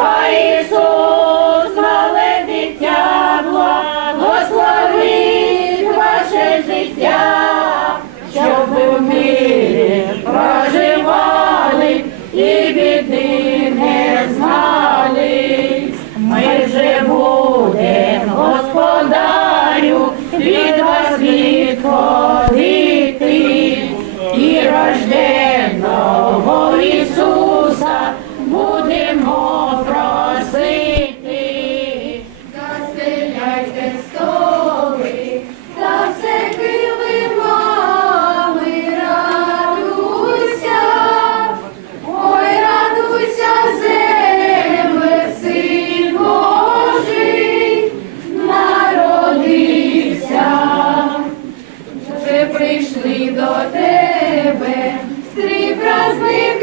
Raíssa до тебе, стрій праздник.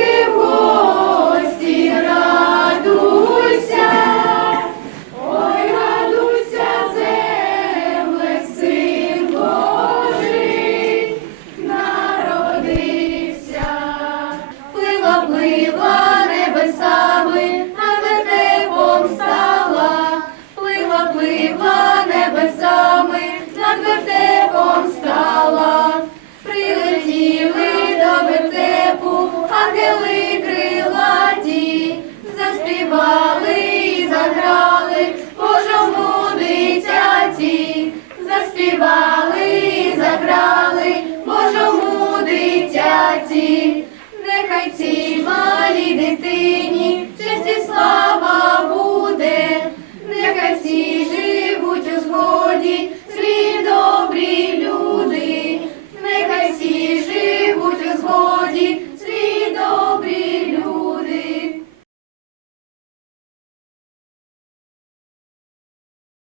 заспівали, забрали Божому дитяті, нехай цій малій дитині.